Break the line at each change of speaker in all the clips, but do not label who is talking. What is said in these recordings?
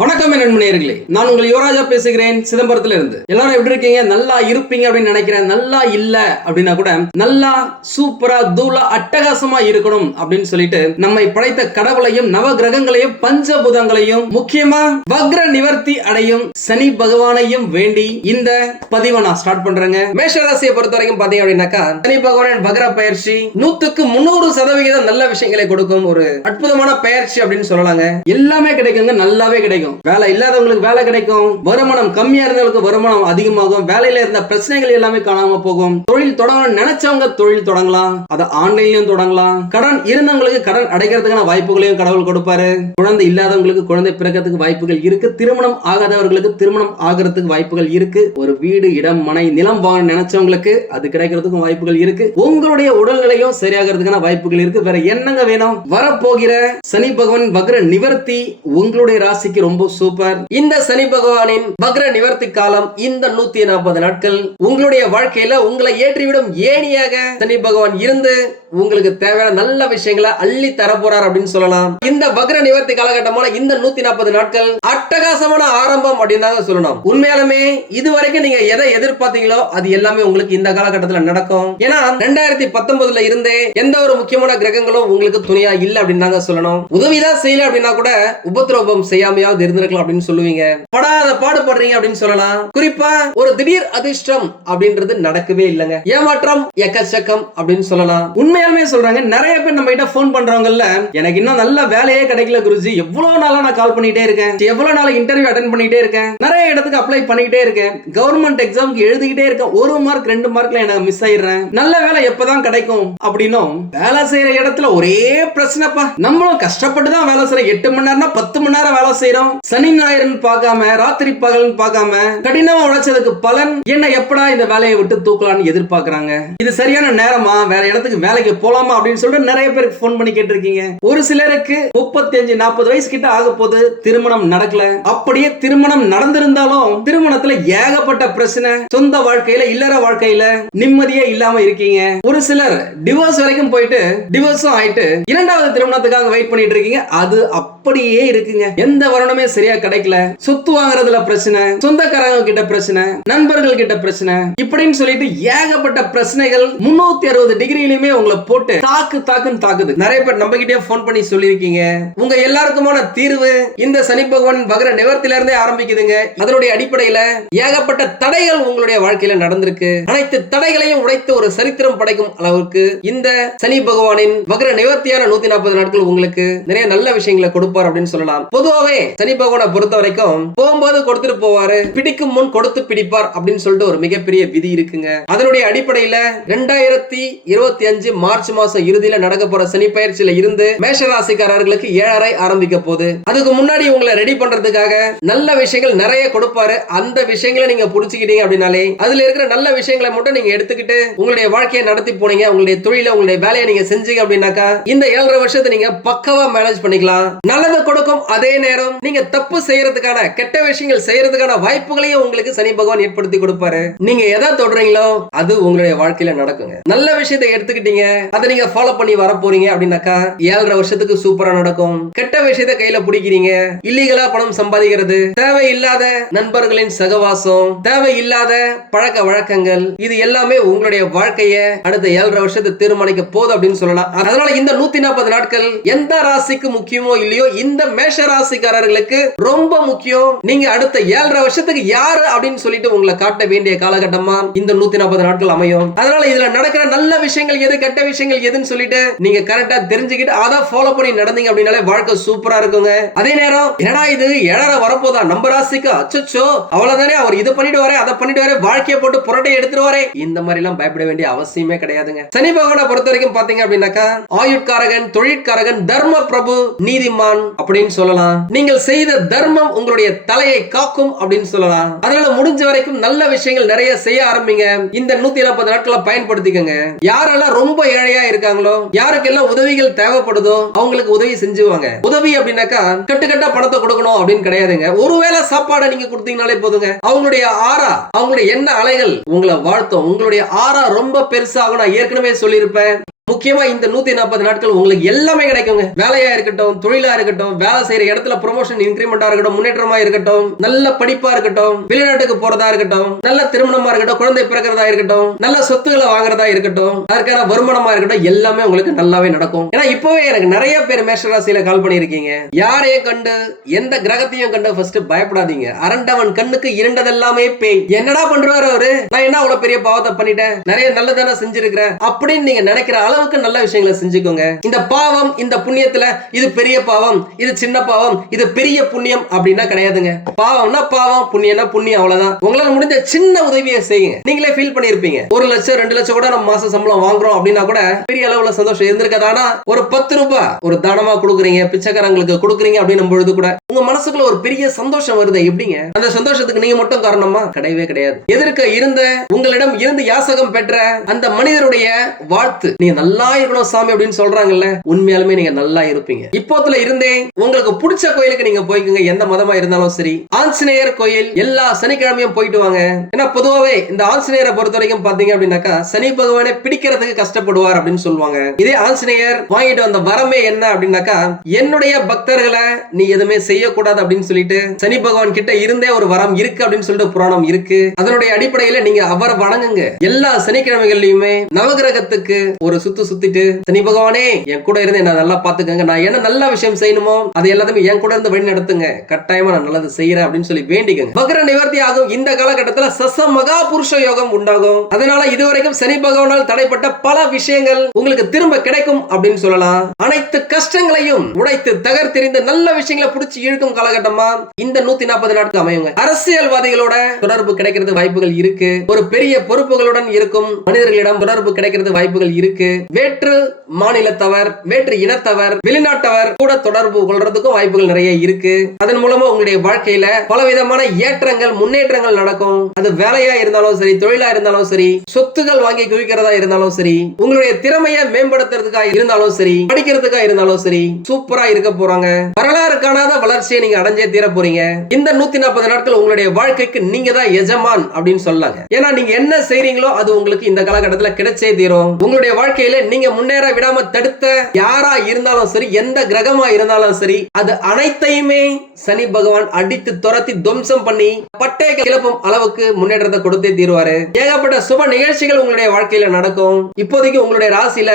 வணக்கம் என் நண்பனேர்களே நான் உங்கள் யுவராஜா பேசுகிறேன் சிதம்பரத்துல இருந்து எல்லாரும் எப்படி இருக்கீங்க? நல்லா இருப்பீங்க அப்படின்னு நினைக்கிறேன். நல்லா இல்ல அப்படின்னா கூட நல்லா சூப்பரா தூளா அட்டகாசமா இருக்கணும் அப்படின்னு சொல்லிட்டு நம்மை படைத்த கடவுளையும் நவ கிரகங்களையும் பஞ்சபூதங்களையும் முக்கியமா வக்ர நிவர்த்தி அடையும் சனி பகவானையும் வேண்டி இந்த பதிவை நான் ஸ்டார்ட் பண்றேங்க. மேஷராசியை பொறுத்த வரைக்கும் பாத்தீங்க அப்படின்னாக்கா சனி பகவானின் வக்ர பயிற்சி நூத்துக்கு முன்னூறு சதவிகிதம் நல்ல விஷயங்களை கொடுக்கும் ஒரு அற்புதமான பயிற்சி அப்படின்னு சொல்லலாங்க. எல்லாமே கிடைக்குங்க நல்லாவே கிடைக்கும். வேலை இல்லாதவங்களுக்கு வேலை கிடைக்கும். வருமானம் கம்மியா இருந்தவங்களுக்கு வருமானம் அதிகமாகும். வேலையில இருந்த பிரச்சனைகள் எல்லாமே காணாம போகும். தொழில் தொடங்கணும்னு நினைச்சவங்க தொழில் தொடங்கலாம். அதை ஆன்லைன்லயும் தொடங்கலாம். கடன் இருந்தவங்களுக்கு கடன் அடைக்கிறதுக்கான வாய்ப்புகளையும் கடவுள் கொடுப்பாரு. குழந்தை இல்லாதவங்களுக்கு குழந்தை பிறக்கிறதுக்கு வாய்ப்புகள் இருக்கு. திருமணம் ஆகாதவர்களுக்கு திருமணம் ஆகிறதுக்கு வாய்ப்புகள் இருக்கு. ஒரு வீடு இடம் மனை நிலம் வாங்க நினைச்சவங்களுக்கு அது கிடைக்கிறதுக்கும் வாய்ப்புகள் இருக்கு. உங்களுடைய உடல்நிலையும் சரியாகிறதுக்கான வாய்ப்புகள் இருக்கு. வேற என்னங்க வேணும்? வரப்போகிற சனி பகவான் வக்ர நிவர்த்தி உங்களுடைய ராசிக்கு ரொம்ப சூப்பர் இந்த சனி பகவானின் வக்ர நிவர்த்தி காலம் இந்த நூத்தி நாற்பது நாட்கள். உங்களுடைய வாழ்க்கையில உங்களை ஏற்றிவிடும் ஏணியாக சனி பகவான் இருந்து உங்களுக்கு தேவையான நல்ல விஷயங்களை அள்ளி தர போறார் அப்படின்னு சொல்லலாம். இந்த வக்ர நிவர்த்தி காலகட்டமான இந்த நூத்தி நாற்பது நாட்கள் அட்டகாசமான ஆரம்பம் அப்படின்னு தாங்க சொல்லணும். உண்மையாலுமே இது வரைக்கும் நீங்க எதை எதிர்பார்த்தீங்களோ அது எல்லாமே உங்களுக்கு இந்த காலகட்டத்துல நடக்கும். ஏன்னா ரெண்டாயிரத்தி பத்தொன்பதுல இருந்தே எந்த ஒரு முக்கியமான கிரகங்களும் உங்களுக்கு துணையா இல்ல அப்படின்னு தாங்க சொல்லணும். உதவிதான் செய்யல அப்படின்னா கூட உபத்திரவம் செய்யாமையாவது இருந்திருக்கலாம் அப்படின்னு சொல்லுவீங்க. படாத பாடுபடுறீங்க அப்படின்னு சொல்லலாம். குறிப்பா ஒரு திடீர் அதிர்ஷ்டம் அப்படின்றது நடக்கவே இல்லைங்க. ஏமாற்றம் எக்கச்சக்கம் அப்படின்னு சொல்லலாம். உண்மையாலுமே சொல்றாங்க நிறைய பேர் நம்ம கிட்ட போன் பண்றவங்கல்ல எனக்கு இன்னும் நல்ல வேலையே கிடைக்கல குருஜி. எவ்வளவு நாளா நான் கால் பண்ணிட்டே இருக்கேன். எவ்வளவு நாளா இன்டர்வியூ அட்டன் பண்ணிட்டே இருக்கேன். நிறைய இடத்துக்கு அப்ளை பண்ணிக்கிட்டே இருக்கேன். கவர்மெண்ட் எக்ஸாம்க்கு எழுதிக்கிட்டே இருக்கேன். ஒரு மார்க் ரெண்டு மார்க்ல எனக்கு மிஸ் ஆயிடுறேன். நல்ல வேலை எப்பதான் கிடைக்கும் அப்படின்னும் வேலை செய்யற இடத்துல ஒரே பிரச்சனைப்பா. நம்மளும் கஷ்டப்பட்டு தான் வேலை செய்யறோம் எட்டு மணி நேரம்னா பத்து மணி நேரம் வேலை செய்யறோம் சனி ஞாயிறுன்னு பார்க்காம ராத்திரி பகல்னு பார்க்காம கடினமா உழைச்சதுக்கு பலன் என்ன? எப்படா இந்த வேலையை விட்டு தூக்கலாம்னு எதிர்பார்க்கறாங்க? இது சரியான நேரமா? வேற இடத்துக்கு வேலைக்கு போலாமா? அப்படின்னு சொல்லிட்டு நிறைய பேருக்கு போன் பண்ணி கேட்டிருக்கீங்க. ஒரு சிலருக்கு முப்பத்தி அஞ்சு நாற்பது வயசு கிட்ட ஆக போது திருமணம் நடக்கல. அப்படியே திருமணம் நடந்திருந்தாலும் திருமணத்துல ஏகப்பட்ட பிரச்சனை. சொந்த வாழ்க்கையில இல்லற வாழ்க்கையில நிம்மதியே இல்லாம இருக்கீங்க. ஒரு சிலர் டிவோர்ஸ் வரைக்கும் போயிட்டு டிவோர்ஸும் ஆயிட்டு இரண்டாவது திருமணத்துக்காக வெயிட் பண்ணிட்டு இருக்கீங்க. அது அப்படியே இருக்குங்க. எந்த வருடமே சரியா கிடைக்கல. சொத்து வாங்குறதுல பிரச்சனை சொந்தக்காரங்க கிட்ட பிரச்சனை நண்பர்கள் கிட்ட பிரச்சனை இப்படின்னு சொல்லிட்டு ஏகப்பட்ட பிரச்சனைகள் முன்னூத்தி அறுபது டிகிரியிலுமே உங்களை போட்டு தாக்கு தாக்குன்னு தாக்குது. நிறைய பேர் நம்ம கிட்டே போன் பண்ணி சொல்லியிருக்கீங்க. உங்க எல்லாருக்குமான தீர்வு இந்த சனி பகவான் வகர நிவர்த்தில இருந்தே ஆரம்பிக்குதுங்க. அதனுடைய அடிப்படையில ஏகப்பட்ட தடைகள் உங்களுடைய வாழ்க்கையில நடந்திருக்கு. அனைத்து தடைகளையும் உடைத்து ஒரு சரித்திரம் படைக்கும் அளவுக்கு இந்த சனி பகவானின் வகர நிவர்த்தியான நூத்தி நாற்பது நாட்கள் உங்களுக்கு நிறைய நல்ல விஷயங்களை கொடுப்பார் அப்படின்னு சொல்லலாம். பொதுவாகவே சனி பகவானை பொறுத்த வரைக்கும் போகும்போது கொடுத்துட்டு போவாரு பிடிக்கும் முன் கொடுத்து பிடிப்பார் அப்படின்னு சொல்லிட்டு ஒரு மிகப்பெரிய விதி இருக்குங்க. அதனுடைய அடிப்படையில ரெண்டாயிரத்தி இருபத்தி அஞ்சு மார்ச் மாசம் இறுதியில நடக்க போற சனி பயிற்சியில இருந்து மேஷராசிக்காரர்களுக்கு ஏழரை ஆரம்பிக்க போகுது. அதுக்கு முன்னாடி உங்களை ரெடி பண்றதுக்காக நல்ல விஷயங்கள் நிறைய கொடுப்பாரு. அந்த விஷயங்களை நீங்க புடிச்சுக்கிட்டீங்க அப்படின்னாலே அதுல இருக்கிற நல்ல விஷயங்களை மட்டும் நீங்க எடுத்துக்கிட்டு உங்களுடைய வாழ்க்கையை நடத்தி போனீங்க உங்களுடைய தொழில உங்களுடைய வேலையை நீங்க செஞ்சீங்க அப்படின்னாக்கா இந்த ஏழரை வருஷத்தை நீங்க பக்கவா மேனேஜ் பண்ணிக்கலாம். நல்லது கொடுக்கும் அதே நேரம் நீங்க தப்பு செய்யறதுக்கான கெட்ட விஷயங்கள் செய்யறதுக்கான வாய்ப்புகளையும் உங்களுக்கு சனி பகவான் ஏற்படுத்தி கொடுப்பாரு. நீங்க எதை தொடுறீங்களோ அது உங்களுடைய வாழ்க்கையில நடக்குங்க. நல்ல விஷயத்தை எடுத்துக்கிட்டீங்க. அதை நீங்க ஃபாலோ பண்ணி வர போறீங்க அப்படின்னாக்கா ஏழரை வருஷத்துக்கு சூப்பரா நடக்கும். கெட்ட விஷயத்தை கையில பிடிக்கிறீங்க. இல்லீகலா பணம் சம்பாதிக்கிறது. தேவையில்லாத நண்பர்களின் சகவாசம். தேவையில்லாத பழக்க வழக்கங்கள். இது எல்லாமே உங்களுடைய வாழ்க்கைய அடுத்த ஏழரை வருஷத்தை தீர்மானிக்க போகுது அப்படின்னு சொல்லலாம். அதனால இந்த நூத்தி நாற்பது நாட்கள் எந்த ராசிக்கு முக்கியமோ இல்லையோ இந்த மேஷ ராசிக்காரர்களுக்கு உங்களுக்கு ரொம்ப முக்கியம். நீங்க அடுத்த ஏழரை வருஷத்துக்கு யாரு அப்படின்னு சொல்லிட்டு உங்களை காட்ட வேண்டிய காலகட்டமா இந்த நூத்தி நாற்பது நாட்கள் அமையும். அதனால இதுல நடக்கிற நல்ல விஷயங்கள் எது கெட்ட விஷயங்கள் எதுன்னு சொல்லிட்டு நீங்க கரெக்டா தெரிஞ்சுக்கிட்டு அதை ஃபாலோ பண்ணி நடந்தீங்க அப்படின்னாலே வாழ்க்கை சூப்பரா இருக்குங்க. அதே நேரம் என்னடா இது ஏழரை வரப்போதா? நம்ம ராசிக்கு அச்சோ அவ்வளவுதானே அவர் இது பண்ணிட்டு வரேன் அதை பண்ணிட்டு வரேன் வாழ்க்கையை போட்டு புரட்டை எடுத்துட்டு வரேன் இந்த மாதிரி எல்லாம் பயப்பட வேண்டிய அவசியமே கிடையாதுங்க. சனி பகவானை பொறுத்த வரைக்கும் பாத்தீங்க அப்படின்னாக்கா ஆயுட்காரகன் தொழிற்காரகன் தர்ம பிரபு நீதிமான் அப்படின்னு சொல்லலாம். நீங்கள் செய்ய செய்த தர்மம் உங்களுடைய தலையை காக்கும் அப்படின்னு சொல்லலாம் அதனால முடிஞ்ச வரைக்கும் நல்ல விஷயங்கள் நிறைய செய்ய ஆரம்பிங்க. இந்த நூத்தி நாற்பது நாட்களை பயன்படுத்திக்கங்க. யாரெல்லாம் ரொம்ப ஏழையா இருக்காங்களோ யாருக்கெல்லாம் உதவிகள் தேவைப்படுதோ அவங்களுக்கு உதவி செஞ்சுவாங்க. உதவி அப்படின்னாக்கா கட்டுக்கட்டா பணத்தை கொடுக்கணும் அப்படின்னு கிடையாதுங்க. ஒருவேளை சாப்பாடை நீங்க கொடுத்தீங்கனாலே போதுங்க. அவங்களுடைய ஆறா அவங்களுடைய எண்ண அலைகள் உங்களை வாழ்த்தும். உங்களுடைய ஆறா ரொம்ப பெருசாகும் நான் ஏற்கனவே சொல்லியிருப்பேன்.
முக்கியமா இந்த நூத்தி நாற்பது நாட்கள் உங்களுக்கு எல்லாமே கிடைக்குங்க. வேலையா இருக்கட்டும் தொழிலா இருக்கட்டும் வேலை செய்யற இடத்துல ப்ரொமோஷன் இன்க்ரிமெண்டா இருக்கட்டும் முன்னேற்றமா இருக்கட்டும் நல்ல படிப்பா இருக்கட்டும் வெளிநாட்டுக்கு போறதா இருக்கட்டும் நல்ல திருமணமா இருக்கட்டும் குழந்தை பிறக்கிறதா இருக்கட்டும் நல்ல சொத்துக்களை வாங்குறதா இருக்கட்டும் அதற்கான வருமானமா இருக்கட்டும் எல்லாமே உங்களுக்கு நல்லாவே நடக்கும். ஏன்னா இப்பவே எனக்கு நிறைய பேர் மேஷராசியில கால் பண்ணிருக்கீங்க யாரையும் கண்டு எந்த கிரகத்தையும் கண்டு ஃபர்ஸ்ட் பயப்படாதீங்க. அரண்டவன் கண்ணுக்கு இரண்டதெல்லாமே பேய். என்னடா பண்றாரு அவரு? நான் என்ன அவ்வளவு பெரிய பாவத்தை பண்ணிட்டேன்? நிறைய நல்லதான செஞ்சிருக்கிறேன் அப்படின்னு நீங்க நினைக்கிற அளவு அளவுக்கு நல்ல விஷயங்களை செஞ்சுக்கோங்க. இந்த பாவம் இந்த புண்ணியத்துல இது பெரிய பாவம் இது சின்ன பாவம் இது பெரிய புண்ணியம் அப்படின்னா கிடையாதுங்க. பாவம்னா பாவம் புண்ணியம்னா புண்ணியம் அவ்வளவுதான். உங்களால முடிஞ்ச சின்ன உதவியை செய்யுங்க. நீங்களே ஃபீல் பண்ணிருப்பீங்க ஒரு லட்சம் ரெண்டு லட்சம் கூட நம்ம மாசம் சம்பளம் வாங்குறோம் அப்படின்னா கூட பெரிய அளவுல சந்தோஷம் இருந்திருக்காது. ஆனா ஒரு பத்து ரூபாய் ஒரு தானமா கொடுக்குறீங்க பிச்சைக்காரங்களுக்கு கொடுக்குறீங்க அப்படின்னும் பொழுது கூட உங்க மனசுக்குள்ள ஒரு பெரிய சந்தோஷம் வருது. எப்படிங்க? அந்த சந்தோஷத்துக்கு நீங்க மட்டும் காரணமா கிடையவே கிடையாது. எதிர்க்க இருந்த உங்களிடம் இருந்து யாசகம் பெற்ற அந்த மனிதருடைய வாழ்த்து. நீங்க நல்லா நல்லா இருக்கணும் சாமி அப்படின்னு சொல்றாங்கல்ல உண்மையாலுமே நீங்க நல்லா இருப்பீங்க. இப்போத்துல இருந்தே உங்களுக்கு பிடிச்ச கோயிலுக்கு நீங்க போய்க்குங்க எந்த மதமா இருந்தாலும் சரி. ஆஞ்சநேயர் கோயில் எல்லா சனிக்கிழமையும் போயிட்டு வாங்க. ஏன்னா பொதுவாகவே இந்த ஆஞ்சநேயரை பொறுத்த வரைக்கும் பாத்தீங்க அப்படின்னாக்கா சனி பகவானை பிடிக்கிறதுக்கு கஷ்டப்படுவார் அப்படின்னு சொல்லுவாங்க. இதே ஆஞ்சநேயர் வாங்கிட்டு வந்த வரமே என்ன அப்படின்னாக்கா என்னுடைய பக்தர்களை நீ எதுவுமே செய்யக்கூடாது அப்படின்னு சொல்லிட்டு சனி பகவான் கிட்ட இருந்தே ஒரு வரம் இருக்கு அப்படின்னு சொல்லிட்டு புராணம் இருக்கு. அதனுடைய அடிப்படையில நீங்க அவரை வணங்குங்க. எல்லா சனிக்கிழமைகள்லயுமே நவகிரகத்துக்கு ஒரு சுத்து சுத்திட்டு சனி பகவானே என் கூட இருந்து என்ன நல்லா பாத்துக்கங்க நான் என்ன நல்ல விஷயம் செய்யணுமோ அது எல்லாத்தையுமே என் கூட இருந்து வழி நடத்துங்க கட்டாயமா நான் நல்லது செய்யறேன் அப்படின்னு சொல்லி வேண்டிக்கங்க. வக்ர நிவர்த்தி ஆகும். இந்த காலகட்டத்துல சச மகா புருஷ யோகம் உண்டாகும். அதனால இதுவரைக்கும் சனி பகவானால் தடைப்பட்ட பல விஷயங்கள் உங்களுக்கு திரும்ப கிடைக்கும் அப்படின்னு சொல்லலாம். அனைத்து கஷ்டங்களையும் உடைத்து தகர்த்தெறிந்து நல்ல விஷயங்களை பிடிச்சி இழுக்கும் காலகட்டமா இந்த நூத்தி நாற்பது நாட்கள் அமையுங்க. அரசியல்வாதிகளோட தொடர்பு கிடைக்கிறது வாய்ப்புகள் இருக்கு. ஒரு பெரிய பொறுப்புகளுடன் இருக்கும் மனிதர்களிடம் தொடர்பு கிடைக்கிறது வாய்ப்புகள் இருக்கு. வேற்று மாநிலத்தவர் வேற்று இனத்தவர் வெளிநாட்டவர் கூட தொடர்பு கொள்றதுக்கும் வாய்ப்புகள் நிறைய இருக்கு. அதன் மூலமா உங்களுடைய வாழ்க்கையில பலவிதமான ஏற்றங்கள் முன்னேற்றங்கள் நடக்கும். அது வேலையா இருந்தாலும் சரி தொழிலா இருந்தாலும் சரி சொத்துகள் வாங்கி குவிக்கிறதா இருந்தாலும் சரி உங்களுடைய திறமையை மேம்படுத்துறதுக்காக இருந்தாலும் சரி படிக்கிறதுக்காக இருந்தாலும் சரி சூப்பரா இருக்க போறாங்க. வரலாறு காணாத வளர்ச்சியை நீங்க அடைஞ்சே தீர போறீங்க. இந்த நூத்தி நாற்பது நாட்கள் உங்களுடைய வாழ்க்கைக்கு நீங்க தான் எஜமான் அப்படின்னு சொல்லாங்க ஏன்னா நீங்க என்ன செய்றீங்களோ அது உங்களுக்கு இந்த காலகட்டத்தில் கிடைச்சே தீரும். உங்களுடைய வாழ்க்கையில நீங்க முன்னேற விடாம தடுத்த யாரா இருந்தாலும் சரி எந்த கிரகமா இருந்தாலும் சரி அது அனைத்தையுமே சனி பகவான் அடித்து துரத்தி துவம்சம் பண்ணி பட்டய கிளப்பும் அளவுக்கு முன்னேற்றத்தை கொடுத்தே தீருவாரு. ஏகப்பட்ட சுப நிகழ்ச்சிகள் உங்களுடைய வாழ்க்கையில நடக்கும். இப்போதைக்கு உங்களுடைய ராசியில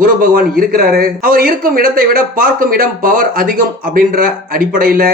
குரு பகவான் இருக்கிறாரு. அவர் இருக்கும் இடத்தை விட பார்க்கும் இடம் பவர் அதிகம் அப்படின்ற அடிப்படையில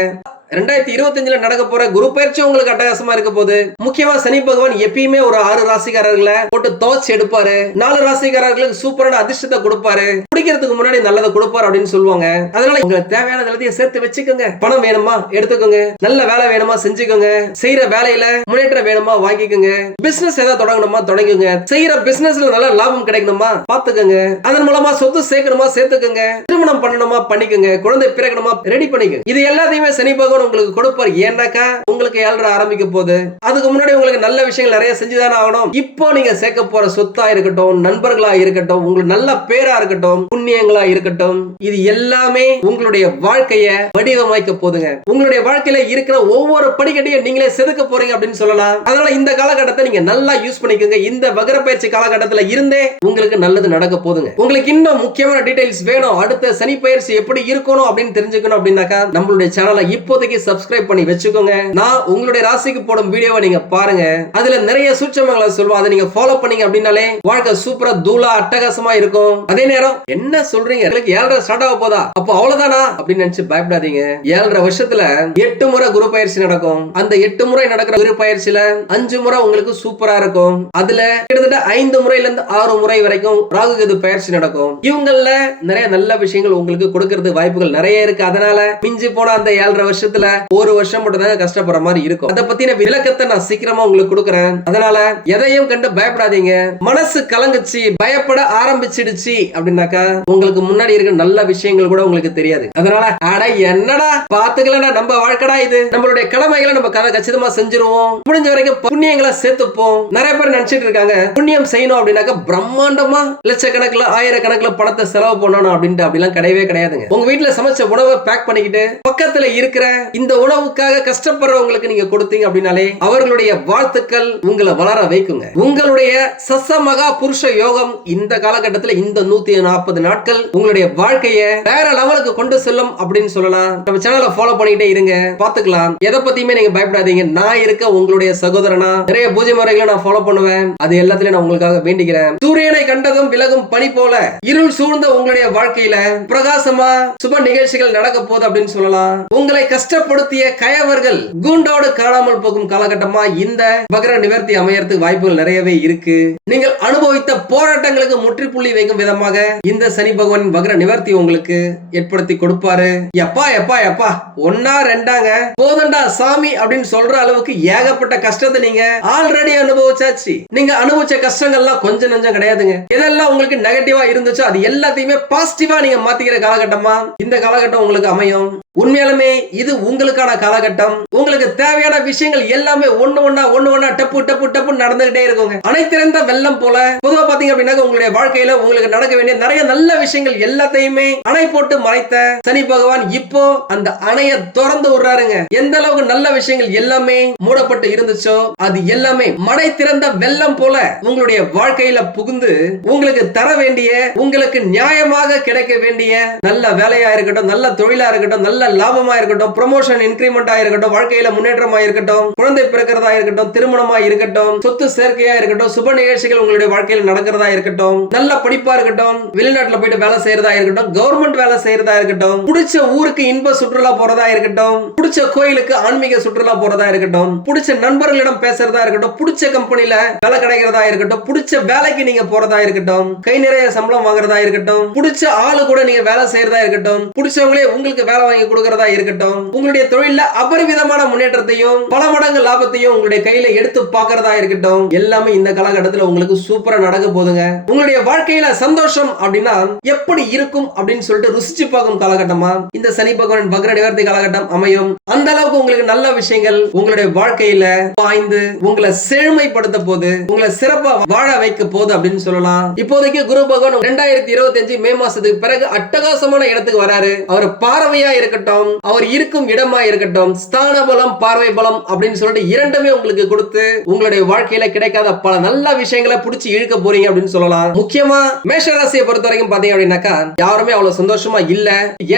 ரெண்டாயிரத்தி இருபத்தஞ்சுல நடக்க போற குரு பயிற்சி உங்களுக்கு அட்டகாசமா இருக்க போகுது. முக்கியமா சனி பகவான் எப்பயுமே ஒரு ஆறு ராசிக்காரர்களை போட்டு துவச்சு எடுப்பாரு. நாலு ராசிக்காரர்களுக்கு சூப்பரான அதிர்ஷ்டத்தை கொடுப்பாரு. குடிக்கிறதுக்கு முன்னாடி நல்லதை கொடுப்பாரு அப்படின்னு சொல்லுவாங்க. அதனால உங்களுக்கு தேவையான எல்லாத்தையும் சேர்த்து வச்சுக்கோங்க. பணம் வேணுமா? எடுத்துக்கோங்க. நல்ல வேலை வேணுமா? செஞ்சுக்கோங்க. செய்யற வேலையில முன்னேற்றம் வேணுமா? வாங்கிக்கோங்க. பிசினஸ் ஏதாவது தொடங்கணுமா? தொடங்குங்க செய்யற பிசினஸ்ல நல்ல லாபம் கிடைக்கணுமா? பாத்துக்கோங்க அதன் மூலமா சொத்து சேர்க்கணுமா? சேர்த்துக்கோங்க. திருமணம் பண்ணணுமா? பண்ணிக்கோங்க. குழந்தை பிறக்கணுமா? ரெடி பண்ணிக்கோங்க. இது எல்லாத்தையுமே சனி பகவான் உங்களுக்கு கொடுப்பார். ஏன்னாக்கா உங்களுக்கு ஏழரை ஆரம்பிக்க போகுது. அதுக்கு முன்னாடி உங்களுக்கு நல்ல விஷயங்கள் நிறைய செஞ்சுதானே ஆகணும். இப்போ நீங்க சேர்க்க போற சொத்தா இருக்கட்டும் நண்பர்களா இருக்கட்டும் உங்களுக்கு நல்ல பேரா இருக்கட்டும் புண்ணியங்களா இருக்கட்டும் இது எல்லாமே உங்களுடைய வாழ்க்கைய வடிவமைக்க போதுங்க உங்களுடைய வாழ்க்கையில இருக்கிற ஒவ்வொரு படிக்கட்டையும் நீங்களே செதுக்க போறீங்க அப்படின்னு சொல்லலாம். அதனால இந்த காலகட்டத்தை நீங்க நல்லா யூஸ் பண்ணிக்கோங்க. இந்த வகர பயிற்சி காலகட்டத்துல இருந்தே உங்களுக்கு நல்லது நடக்க போதுங்க உங்களுக்கு இன்னும் முக்கியமான டீடைல்ஸ் வேணும். அடுத்த சனி பயிற்சி எப்படி இருக்கணும் அப்படின்னு தெரிஞ்சுக்கணும் அப்படின்னாக்கா நம்மளுடைய சேனலை இப்போதைக்கு இப்போதைக்கு சப்ஸ்கிரைப் பண்ணி வச்சுக்கோங்க. நான் உங்களுடைய ராசிக்கு போடும் வீடியோவை நீங்க பாருங்க. அதுல நிறைய சூட்சமங்களை சொல்லுவோம். அதை நீங்க ஃபாலோ பண்ணீங்க அப்படின்னாலே வாழ்க்கை சூப்பரா தூளா அட்டகாசமா இருக்கும். அதே நேரம் என்ன சொல்றீங்க? உங்களுக்கு ஏழரை ஸ்டார்ட் ஆக போதா? அப்போ அவ்வளவுதானா? அப்படின்னு நினைச்சு பயப்படாதீங்க. ஏழரை வருஷத்துல எட்டு முறை குரு பயிற்சி நடக்கும். அந்த எட்டு முறை நடக்கிற குரு பயிற்சியில அஞ்சு முறை உங்களுக்கு சூப்பரா இருக்கும். அதுல கிட்டத்தட்ட ஐந்து முறையில இருந்து ஆறு முறை வரைக்கும் ராகு கேது பயிற்சி நடக்கும். இவங்கள நிறைய நல்ல விஷயங்கள் உங்களுக்கு கொடுக்கறது வாய்ப்புகள் நிறைய இருக்கு. அதனால மிஞ்சி போன அந்த ஏழரை வருஷத்துல ஒரு வருஷம் மட்டும் கஷ்டப்படுற மாதிரி இருக்கும். அதை பத்தின விளக்கத்தை நான் சீக்கிரமா உங்களுக்கு கொடுக்குறேன். அதனால எதையும் கண்டு பயப்படாதீங்க. மனசு கலங்குச்சு பயப்பட ஆரம்பிச்சிடுச்சு அப்படின்னாக்கா உங்களுக்கு முன்னாடி இருக்க நல்ல விஷயங்கள் கூட உங்களுக்கு தெரியாது. அதனால அட என்னடா பாத்துக்கலாம் நம்ம வாழ்க்கடா இது. நம்மளுடைய கடமைகளை நம்ம கதை கச்சிதமா செஞ்சிருவோம். முடிஞ்ச வரைக்கும் புண்ணியங்களை சேர்த்துப்போம். நிறைய பேர் நினைச்சிட்டு இருக்காங்க புண்ணியம் செய்யணும் அப்படின்னாக்கா பிரம்மாண்டமா லட்சக்கணக்கில் ஆயிரக்கணக்கில் பணத்தை செலவு பண்ணணும் அப்படின்ட்டு அப்படிலாம் கிடையவே கிடையாதுங்க. உங்க வீட்டுல சமைச்ச உணவை பேக் பண்ணிக்கிட்டு பக்கத்துல இருக்கிற இந்த உணவுக்காக கஷ்டப்படுறவங்களுக்கு நீங்க கொடுத்தீங்க அப்படின்னாலே அவர்களுடைய வாழ்த்துக்கள் உங்களை வளர வைக்குங்க. உங்களுடைய சசமகா புருஷ யோகம் இந்த காலகட்டத்துல இந்த நூத்தி நாற்பது நாட்கள் உங்களுடைய வாழ்க்கைய வேற லெவலுக்கு கொண்டு செல்லும் அப்படின்னு சொல்லலாம். நம்ம சேனலை ஃபாலோ பண்ணிட்டே இருங்க. பாத்துக்கலாம் எதை பத்தியுமே நீங்க பயப்படாதீங்க. நான் இருக்க உங்களுடைய சகோதரனா நிறைய பூஜை முறைகளை நான் ஃபாலோ பண்ணுவேன். அது எல்லாத்துலயும் நான் உங்களுக்காக வேண்டிக்கிறேன். சூரியனை கண்டதும் விலகும் பனி போல இருள் சூழ்ந்த உங்களுடைய வாழ்க்கையில பிரகாசமா சுப நிகழ்ச்சிகள் நடக்க போகுது அப்படின்னு சொல்லலாம். உங்களை துயரப்படுத்திய கயவர்கள் கூண்டோடு காணாமல் போகும் காலகட்டமா இந்த பகர நிவர்த்தி அமையறதுக்கு வாய்ப்புகள் நிறையவே இருக்கு. நீங்கள் அனுபவித்த போராட்டங்களுக்கு முற்றுப்புள்ளி வைக்கும் விதமாக இந்த சனி பகவான் பகர நிவர்த்தி உங்களுக்கு ஏற்படுத்தி கொடுப்பாரு. எப்பா எப்பா எப்பா ஒன்னா ரெண்டாங்க? போதண்டா சாமி அப்படின்னு சொல்ற அளவுக்கு ஏகப்பட்ட கஷ்டத்தை நீங்க ஆல்ரெடி அனுபவிச்சாச்சு. நீங்க அனுபவிச்ச கஷ்டங்கள்லாம் கொஞ்சம் நஞ்சம் கிடையாதுங்க. இதெல்லாம் உங்களுக்கு நெகட்டிவா இருந்துச்சோ அது எல்லாத்தையுமே பாசிட்டிவா நீங்க மாத்திக்கிற காலகட்டமா இந்த காலகட்டம் உங்களுக்கு அமையும். உண்மையாலுமே இது உங்களுக்கான காலகட்டம். உங்களுக்கு தேவையான விஷயங்கள் எல்லாமே ஒண்ணு ஒண்ணா ஒண்ணு ஒண்ணா டப்பு டப்பு டப்பு நடந்துகிட்டே இருக்குங்க. அனைத்திறந்த வெள்ளம் போல பொதுவா பாத்தீங்க அப்படின்னா உங்களுடைய வாழ்க்கையில உங்களுக்கு நடக்க வேண்டிய நிறைய நல்ல விஷயங்கள் எல்லாத்தையுமே அணை போட்டு மறைத்த சனி பகவான் இப்போ அந்த அணைய திறந்து விடுறாருங்க. எந்த அளவுக்கு நல்ல விஷயங்கள் எல்லாமே மூடப்பட்டு இருந்துச்சோ அது எல்லாமே மடை திறந்த வெள்ளம் போல உங்களுடைய வாழ்க்கையில புகுந்து உங்களுக்கு தர வேண்டிய உங்களுக்கு நியாயமாக கிடைக்க வேண்டிய நல்ல வேலையா இருக்கட்டும் நல்ல தொழிலா இருக்கட்டும் நல்ல லாபமா இருக்கட்டும் ப்ரொமோஷன் இன்கிரிமெண்டா இருக்கட்டும் வாழ்க்கையில முன்னேற்றமா இருக்கட்டும் குழந்தை பிறக்கிறதா இருக்கட்டும் திருமணமா இருக்கட்டும் சொத்து சேர்க்கையா இருக்கட்டும் சுப நிகழ்ச்சிகள் உங்களுடைய வாழ்க்கையில நடக்கிறதா இருக்கட்டும் நல்ல படிப்பா இருக்கட்டும் வெளிநாட்டுல போயிட்டு வேலை செய்யறதா இருக்கட்டும் கவர்மெண்ட் வேலை செய்யறதா இருக்கட்டும் பிடிச்ச ஊருக்கு இன்ப சுற்றுலா போறதா இருக்கட்டும் பிடிச்ச கோயிலுக்கு ஆன்மீக சுற்றுலா போறதா இருக்கட்டும் பிடிச்ச நண்பர்களிடம் பேசுறதா இருக்கட்டும் பிடிச்ச கம்பெனில வேலை கிடைக்கிறதா இருக்கட்டும் பிடிச்ச வேலைக்கு நீங்க போறதா இருக்கட்டும் கை நிறைய சம்பளம் வாங்குறதா இருக்கட்டும் பிடிச்ச ஆளு கூட நீங்க வேலை செய்யறதா இருக்கட்டும் பிடிச்சவங்களே உங்களுக்கு வேலை வாங்கி கொடுக்கறதா இருக்கட்டும். உங்களுடைய தொழில அபரிவிதமான முன்னேற்றத்தையும் பல மடங்கு லாபத்தையும் உங்களுடைய கையில எடுத்து பாக்குறதா இருக்கட்டும். எல்லாமே இந்த காலகட்டத்துல உங்களுக்கு சூப்பரா நடக்க போதுங்க உங்களுடைய வாழ்க்கையில சந்தோஷம் அப்படின்னா எப்படி இருக்கும் அப்படின்னு சொல்லிட்டு ருசிச்சு பார்க்கும் காலகட்டமா? இந்த சனி பகவான் பக்ர நிவர்த்தி காலகட்டம் அமையும். அந்த அளவுக்கு உங்களுக்கு நல்ல விஷயங்கள் உங்களுடைய வாழ்க்கையில பாய்ந்து உங்களை செழுமைப்படுத்த போது உங்களை சிறப்பா வாழ வைக்க போகுது அப்படின்னு சொல்லலாம். இப்போதைக்கு குரு பகவான் ரெண்டாயிரத்தி இருபத்தி அஞ்சு மே மாசத்துக்கு பிறகு அட்டகாசமான இடத்துக்கு வராரு. அவர் பார்வையா இருக்கட்டும் அவர் இருக்கும் இடமா இருக்கட்டும் ஸ்தான பலம் பார்வை பலம் அப்படின்னு சொல்லிட்டு இரண்டுமே உங்களுக்கு கொடுத்து உங்களுடைய வாழ்க்கையில கிடைக்காத பல நல்ல விஷயங்களை புடிச்சு இழுக்க போறீங்க அப்படின்னு சொல்லலாம். முக்கியமா மேஷராசியை பொறுத்த வரைக்கும் பாத்தீங்க அப்படின்னாக்கா யாருமே அவ்வளவு சந்தோஷமா இல்ல.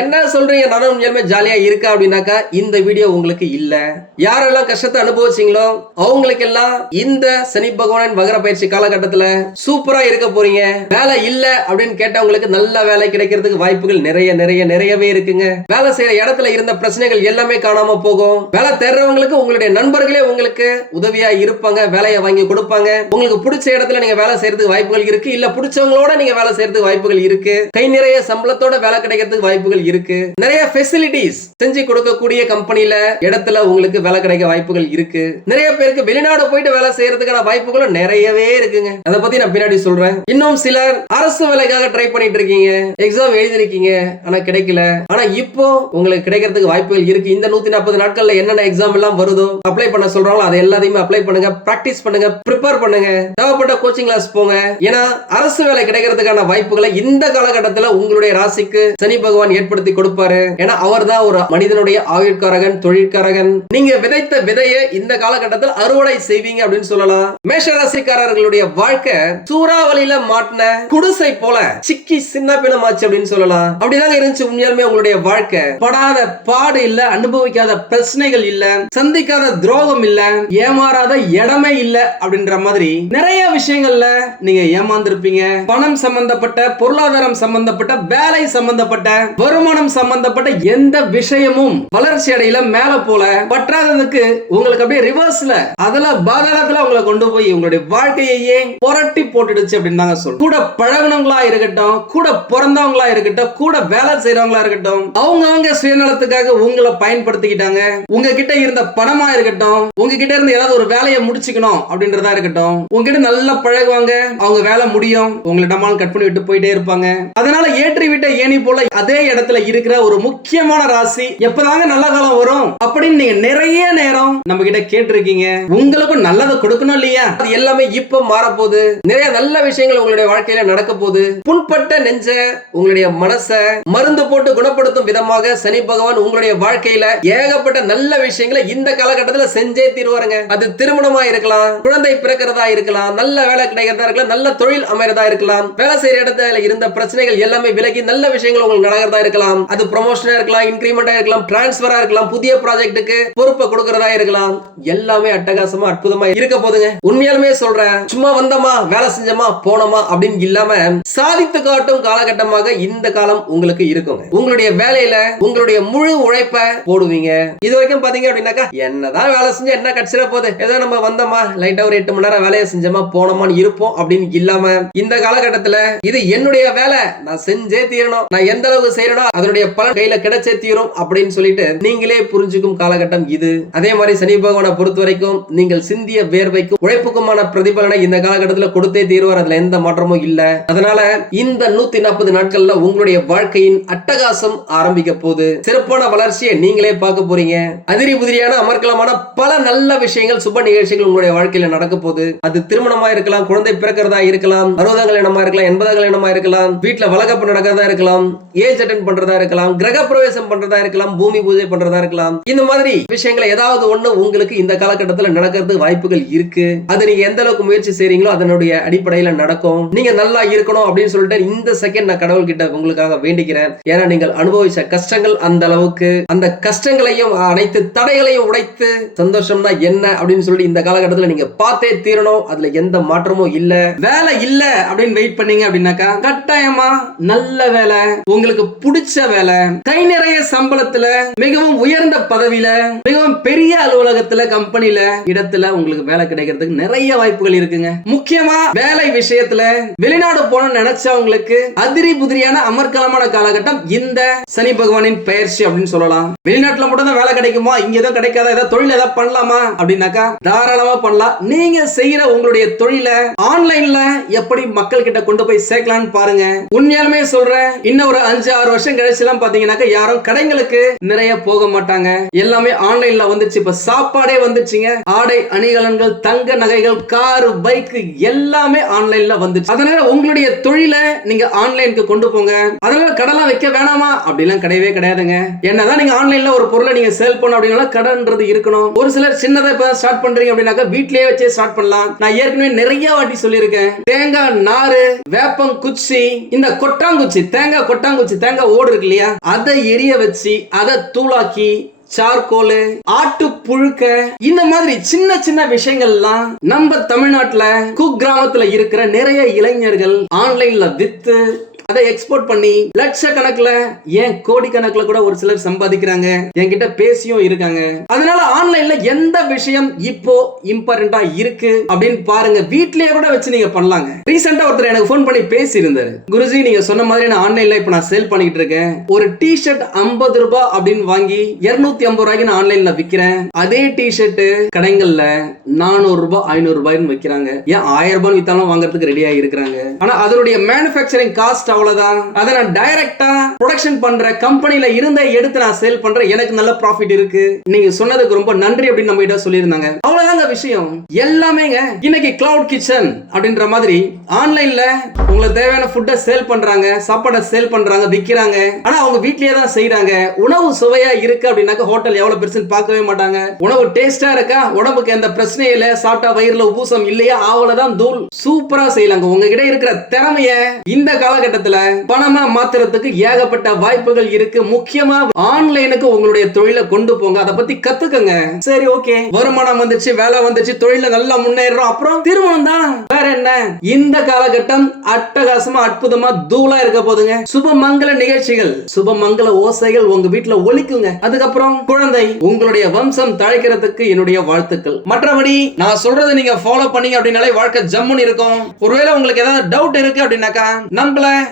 என்ன சொல்றீங்க? நானும் உண்மையாலுமே ஜாலியா இருக்கா அப்படின்னாக்கா இந்த வீடியோ உங்களுக்கு இல்ல. யாரெல்லாம் கஷ்டத்தை அனுபவிச்சீங்களோ அவங்களுக்கு எல்லாம் இந்த சனி பகவானின் வகர பயிற்சி காலகட்டத்துல சூப்பரா இருக்க போறீங்க. வேலை இல்ல அப்படின்னு கேட்டவங்களுக்கு நல்ல வேலை கிடைக்கிறதுக்கு வாய்ப்புகள் நிறைய நிறைய நிறையவே இருக்குங்க. வேலை செய்யற இடத்துல இருந்த பிரச்சனைகள் எல்லாமே காணாம போகும். வேலை தேடுறவங்களுக்கு உங்களுடைய நண்பர்களே உங்களுக்கு உதவியா இருப்பாங்க வேலையை வாங்கி கொடுப்பாங்க. உங்களுக்கு பிடிச்ச இடத்துல நீங்க வேலை செய்யறதுக்கு வாய்ப்புகள் இருக்கு. இல்ல பிடிச்சவங்களோட நீங்க வேலை செய்யறதுக்கு வாய்ப்புகள் இருக்கு. கை நிறைய சம்பளத்தோட வேலை கிடைக்கிறதுக்கு வாய்ப்புகள் இருக்கு. நிறைய ஃபெசிலிட்டிஸ் செஞ்சு கொடுக்கக்கூடிய கம்பெனில இடத்துல உங்களுக்கு வேலை கிடைக்க வாய்ப்புகள் இருக்கு. நிறைய பேருக்கு வெளிநாடு போயிட்டு வேலை செய்யறதுக்கான வாய்ப்புகளும் நிறையவே இருக்குங்க. அதை பத்தி நான் பின்னாடி சொல்றேன். இன்னும் சிலர் அரசு வேலைக்காக ட்ரை பண்ணிட்டு இருக்கீங்க. எக்ஸாம் எழுதிருக்கீங்க ஆனா கிடைக்கல. ஆனா இப்போ உங்களுக்கு கிடைக்கிறதுக்கு வாய்ப்புகள் இருக்கு. இந்த நூத்தி நாற்பது நாட்கள்ல என்னென்ன எக்ஸாம் எல்லாம் வருதோ அப்ளை பண்ண சொல்றாங்களோ அதை எல்லாத்தையுமே அப்ளை பண்ணுங்க பிராக்டிஸ் பண்ணுங்க ப்ரிப்பேர் பண்ணுங்க. தேவைப்பட்ட கோச்சிங் கிளாஸ் போங்க. ஏன்னா அரசு வேலை கிடைக்கிறதுக்கான வாய்ப்புகளை இந்த காலகட்டத்தில் உங்களுடைய ராசிக்கு சனி பகவான் ஏற்படுத்தி கொடுப்பாரு. ஏன்னா அவர் தான் ஒரு மனிதனுடைய ஆயுட்காரகன் தொழிற்காரகன். நீங்க விதைத்த விதையை இந்த காலகட்டத்தில் அறுவடை செய்வீங்க அப்படின்னு சொல்லலாம். மேஷ ராசிக்காரர்களுடைய வாழ்க்கை சூறாவளியில மாட்டின குடிசை போல சிக்கி சின்ன பிணமாச்சு அப்படின்னு சொல்லலாம். அப்படிதாங்க இருந்துச்சு உண்மையாலுமே உங்களுடைய வாழ்க்கை.
படாத பாடு இல்ல அனுபவிக்காத பிரச்சனைகள் இல்ல சந்திக்காத துரோகம் இல்ல ஏமாறாத இடமே இல்ல அப்படின்ற மாதிரி நிறைய விஷயங்கள்ல நீங்க ஏமாந்துருப்பீங்க. பணம் சம்பந்தப்பட்ட பொருளாதாரம் சம்பந்தப்பட்ட வேலை சம்பந்தப்பட்ட வருமானம் சம்பந்தப்பட்ட எந்த விஷயமும் வளர்ச்சி அடையில மேல போல பற்றாததுக்கு உங்களுக்கு அப்படியே ரிவர்ஸ்ல அதுல பாதாளத்துல உங்களை கொண்டு போய் உங்களுடைய வாழ்க்கையே புரட்டி போட்டுடுச்சு அப்படின்னு தாங்க சொல்றோம். கூட பழகுனவங்களா இருக்கட்டும் கூட பிறந்தவங்களா இருக்கட்டும் கூட வேலை செய்யறவங்களா இருக்கட்டும் அவங்க அவங்க சுயநலத்துக்காக உங்களை பயன்படுத்திக்கிட்டாங்க. உங்ககிட்ட இருந்த பணமா இருக்கட்டும் உங்ககிட்ட இருந்து ஏதாவது ஒரு வேலையை முடிச்சுக்கணும் அப்படின்றதா இருக்கட்டும் உங்ககிட்ட நல்லா பழகுவாங்க அவங்க வேலை முடியும் உங்களை டமால் கட் பண்ணி விட்டு போயிட்டே இருப்பாங்க. அதனால ஏற்றி விட்ட ஏணி போல அதே இடத்துல இருக்கிற ஒரு முக்கியமான ராசி எப்பதாங்க நல்ல காலம் வரும் அப்படின்னு நீங்க நிறைய நேரம் நம்ம கிட்ட கேட்டிருக்கீங்க. உங்களுக்கும் நல்லதை கொடுக்கணும் இல்லையா?
அது எல்லாமே இப்ப மாறப்போகுது. நிறைய நல்ல விஷயங்கள் உங்களுடைய வாழ்க்கையில நடக்க போகுது. புண்பட்ட நெஞ்ச உங்களுடைய மனச மருந்து போட்டு குணப்படுத்தும் விதமாக சனி பகவான் உங்களுடைய வாழ்க்கையில ஏகப்பட்ட நல்ல விஷயங்களை இந்த காலகட்டத்துல செஞ்சே தீர்வாருங்க. அது திருமணமா இருக்கலாம் குழந்தை பிறக்கிறதா இருக்கலாம் நல்ல வேலை கிடைக்கிறதா இருக்கலாம் நல்ல தொழில் அமைறதா இருக்கலாம் வேலை செய்யற இடத்துல இருந்த பிரச்சனைகள் எல்லாமே விலகி நல்ல விஷயங்கள் உங்களுக்கு நடக்கிறதா இருக்கலாம். அது ப்ரொமோஷனா இருக்கலாம் இன்கிரிமெண்டா இருக்கலாம் டிரான்ஸ்பரா இருக்கலாம் புதிய ப்ராஜெக்ட்டுக்கு பொறுப்பை கொடுக்கறதா இருக்கலாம். எல்லாமே அட்டகாசமா அற்புதமா இருக்க போதுங்க. உண்மையாலுமே சொல்றேன் சும்மா வந்தோமா வேலை செஞ்சோமா போனோமா அப்படின்னு இல்லாம சாதித்து காட்டும் காலகட்டமாக இந்த காலம் உங்களுக்கு இருக்குங்க. உங்களுடைய வேலையில உங்களுடைய முழு உழைப்ப போடுவீங்க. இது வரைக்கும் பாத்தீங்க அப்படின்னாக்கா என்னதான் வேலை செஞ்சா என்ன கட்சியில போகுது? ஏதோ நம்ம வந்தோமா? லைட்டா ஒரு எட்டு மணி நேரம் வேலையை செஞ்சோமா போனோமான்னு இருப்போம் அப்படின்னு இல்லாம இந்த காலகட்டத்துல இது என்னுடைய வேலை. நான் செஞ்சே தீரணும். நான் எந்த அளவுக்கு செய்யறனோ அதனுடைய பலன் கையில கிடைச்சே தீரும் அப்படின்னு சொல்லிட்டு நீங்களே புரிஞ்சுக்கும் காலகட்டம் இது. அதே மாதிரி சனி பகவானை பொறுத்த வரைக்கும் நீங்கள் சிந்திய வேர்வைக்கும் உழைப்புக்குமான பிரதிபலனை இந்த காலகட்டத்துல கொடுத்தே தீர்வார். அதுல எந்த மாற்றமும் இல்ல. அதனால இந்த நூத்தி நாற்பது நாட்கள்ல உங்களுடைய வாழ்க்கையின் அட்டகாசம் ஆரம்பிக்க போகுது. சிறப்பான வளர்ச்சியை நீங்களே பார்க்க போறீங்க. அதிரி புதிரியான அமர்க்கலமான பல நல்ல விஷயங்கள் சுப நிகழ்ச்சிகள் உங்களுடைய வாழ்க்கையில நடக்க போகுது. அது திருமணமா இருக்கலாம் குழந்தை பிறக்கிறதா இருக்கலாம் அறுபதாம் கல்யாணமா இருக்கலாம் எண்பதாம் கல்யாணமா இருக்கலாம் வீட்டுல வழக்கப்பு நடக்கிறதா இருக்கலாம் ஏஜ் அட்டன் பண்றதா இருக்கலாம் கிரக பிரவேசம் பண்றதா இருக்கலாம் பூமி பூஜை பண்றதா இருக்கலாம். இந்த மாதிரி விஷயங்களை ஏதாவது ஒண்ணு உங்களுக்கு இந்த காலகட்டத்தில் நடக்கிறது வாய்ப்புகள் இருக்கு. அது நீங்க எந்த அளவுக்கு முயற்சி செய்றீங்களோ அதனுடைய அடிப்படையில நடக்கும். நீங்க நல்லா இருக்கணும் அப்படின்னு சொல்லிட்டு இந்த செகண்ட் நான் கடவுள்கிட்ட உங்களுக்காக வேண்டிக்கிறேன். ஏன்னா நீங்கள் அனுபவிச்ச கஷ்டங்கள் அந்த அளவுக்கு அந்த கஷ்டங்களையும் அனைத்து தடைகளையும் உடைத்து சந்தோஷம்னா என்ன அப்படின்னு சொல்லி இந்த காலகட்டத்தில் நீங்க பார்த்தே தீரணும். அதுல எந்த மாற்றமும் இல்ல.
வேலை இல்ல அப்படின்னு வெயிட் பண்ணீங்க அப்படின்னாக்கா கட்டாயமா நல்ல வேலை உங்களுக்கு பிடிச்ச வேலை கை நிறைய சம்பளத்துல மிகவும் உயர்ந்த பதவியில மிகவும் பெரிய அலுவலகத்துல கம்பெனில இடத்துல உங்களுக்கு வேலை கிடைக்கிறதுக்கு நிறைய வாய்ப்புகள் இருக்குங்க. முக்கியமா வேலை விஷயத்துல வெளிநாடு போகணும்னு நினைச்சவங்களுக்கு அதிரி புதிரியான அமர்க்கலமான காலகட்டம் இந்த சனி பகவானின் பயிற்சி அப்படின்னு சொல்லலாம். வெளிநாட்டுல மட்டும் தான் வேலை கிடைக்குமா? இங்க எதுவும் கிடைக்காத? ஏதாவது தொழில் ஏதாவது பண்ணலாமா? அப்படின்னாக்கா தாராளமா பண்ணலாம். நீங்க செய்யற உங்களுடைய தொழிலை ஆன்லைன்ல எப்படி மக்கள் கிட்ட கொண்டு போய் சேர்க்கலாம்னு பாருங்க. உண்மையாலுமே சொல்றேன் இன்னும் ஒரு அஞ்சு ஆறு வருஷம் கழிச்சு எல்லாம் பாத்தீங்கன்னாக்கா யாரும் கடைங்களுக்கு நிறைய போக மாட்டாங்க. எல்லாமே ஆன்லைன்ல வந்துச்சு இப்ப சாப்பாடே வந்துச்சுங்க ஆடை அணிகலன்கள் தங்க நகைகள் கார் பைக் எல்லாமே ஆன்லைன்ல வந்துச்சு அதனால உங்களுடைய தொழிலை நீங்க ஆன்லைனுக்கு கொண்டு போங்க. அதனால கடலாம் வைக்க வேணாமா? அப்படிலாம் கிடையவே கிடையாது. கிடையாதுங்க. என்னதான் நீங்க ஆன்லைன்ல ஒரு பொருளை நீங்க சேல் பண்ண அப்படின்னா கடன்றது இருக்கணும். ஒரு சிலர் சின்னதா இப்ப ஸ்டார்ட் பண்றீங்க அப்படின்னாக்கா வீட்லயே வச்சே ஸ்டார்ட் பண்ணலாம். நான் ஏற்கனவே நிறைய வாட்டி சொல்லியிருக்கேன். தேங்காய் நாறு வேப்பம் குச்சி இந்த கொட்டாங்குச்சி தேங்காய் கொட்டாங்குச்சி தேங்காய் ஓடு இருக்கு இல்லையா? அதை எரிய வச்சு அதை தூளாக்கி சார்கோல் ஆட்டு புழுக்க இந்த மாதிரி சின்ன சின்ன விஷயங்கள்லாம் நம்ம தமிழ்நாட்டுல குக்கிராமத்துல இருக்கிற நிறைய இளைஞர்கள் ஆன்லைன்ல வித்து அதை எக்ஸ்போர்ட் பண்ணி லட்சக்கணக்குல ஏன் கோடி கணக்குல கூட ஒரு சிலர் சம்பாதிக்கிறாங்க? என்கிட்ட பேசியும் இருக்காங்க. அதனால ஆன்லைன்ல எந்த விஷயம் இப்போ இம்பார்ட்டண்டா இருக்கு அப்படின்னு பாருங்க. வீட்லயே கூட வச்சு நீங்க பண்ணலாங்க. ரீசெண்டா ஒருத்தர் எனக்கு ஃபோன் பண்ணி பேசி இருந்தாரு குருஜி நீங்க சொன்ன மாதிரி நான் ஆன்லைன்ல இப்ப நான் சேல் பண்ணிட்டு இருக்கேன். ஒரு டி ஷர்ட் ஐம்பது ரூபாய் அப்படின்னு வாங்கி இருநூத்தி ஐம்பது ரூபாய்க்கு நான் ஆன்லைன்ல விக்கிறேன். அதே டி ஷர்ட் கடைகள்ல நானூறு ரூபாய் ஐநூறு ரூபாய்னு விக்கிறாங்க. ஏன் ஆயிரம் ரூபாய் வித்தாலும் வாங்குறதுக்கு ரெடியா இருக்கிறாங்க. ஆனா அதனுடைய மேனுபேக்சரிங் காஸ்ட் அவ்வளவுதான். அதை நான் டைரக்டா ப்ரொடக்ஷன் பண்ற கம்பெனில இருந்த எடுத்து நான் சேல் பண்றேன் எனக்கு நல்ல ப்ராஃபிட் இருக்கு. நீங்க சொன்னதுக்கு ரொம்ப நன்றி அப்படின்னு நம்ம கிட்ட சொல்லியிருந்தாங்க. அவ்வளவுதாங்க விஷயம். எல்லாமேங்க இன்னைக்கு கிளவுட் கிச்சன் அப்படின்ற மாதிரி ஆன்லைன்ல உங்களுக்கு தேவையான ஃபுட்டை சேல் பண்றாங்க சாப்பாடை சேல் பண்றாங்க விக்கிறாங்க. ஆனா அவங்க வீட்லயே தான் செய்யறாங்க உணவு சுவையா இருக்கு அப்படின்னாக்க ஹோட்டல் எவ்வளவு பெருசுன்னு பார்க்கவே மாட்டாங்க. உணவு டேஸ்டா இருக்கா? உடம்புக்கு எந்த பிரச்சனையும் இல்ல. சாப்பிட்டா வயிறுல உபூசம் இல்லையா? அவ்வளவுதான் தூள். சூப்பரா செய்யலாங்க. உங்ககிட்ட இருக்கிற திறமைய இந்த காலகட்டத்துல பணமா மாத்துறதுக்கு ஏகப்பட்ட வாய்ப்புகள் இருக்கு. முக்கியமா ஆன்லைனுக்கு உங்களுடைய தொழிலை கொண்டு போங்க. அதை பத்தி கத்துக்கங்க. சரி ஓகே. வருமானம் வந்துச்சு வேலை வந்துச்சு தொழில நல்லா முன்னேறோம். அப்புறம் திருமணம் தான். வேற என்ன? இந்த காலகட்டம் அட்டகாசமா அற்புதமா தூளா இருக்க போதுங்க. சுபமங்கல நிகழ்ச்சிகள். சுபமங்கல ஓசைகள் உங்க வீட்டுல ஒலிக்குங்க. அதுக்கப்புறம் குழந்தை. உங்களுடைய வம்சம் தழைக்கிறதுக்கு என்னுடைய வாழ்த்துக்கள். மற்றபடி நான் சொல்றதை நீங்க ஃபாலோ பண்ணீங்க அப்படின்னாலே வாழ்க்கை ஜம்முன்னு இருக்கும். ஒருவேளை உங்களுக்கு ஏதாவது டவுட் இருக்கு அப்படின்னாக்கா நம்மள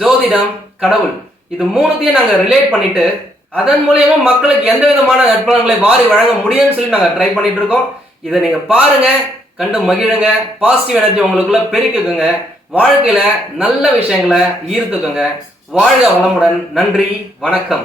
ஜோதிடம் கடவுள். இது மூணுத்தையும் நாங்கள் ரிலேட் பண்ணிட்டு அதன் மூலயமா மக்களுக்கு எந்த விதமான நற்பலன்களை வாரி வழங்க முடியும்னு சொல்லி நாங்கள் ட்ரை பண்ணிட்டு இருக்கோம். இதை நீங்கள் பாருங்க கண்டு மகிழுங்க பாசிட்டிவ் எனர்ஜி உங்களுக்குள்ள பெருக்குக்குங்க வாழ்க்கையில நல்ல விஷயங்களை ஈர்த்துக்குங்க. வாழ்க வளமுடன். நன்றி வணக்கம்.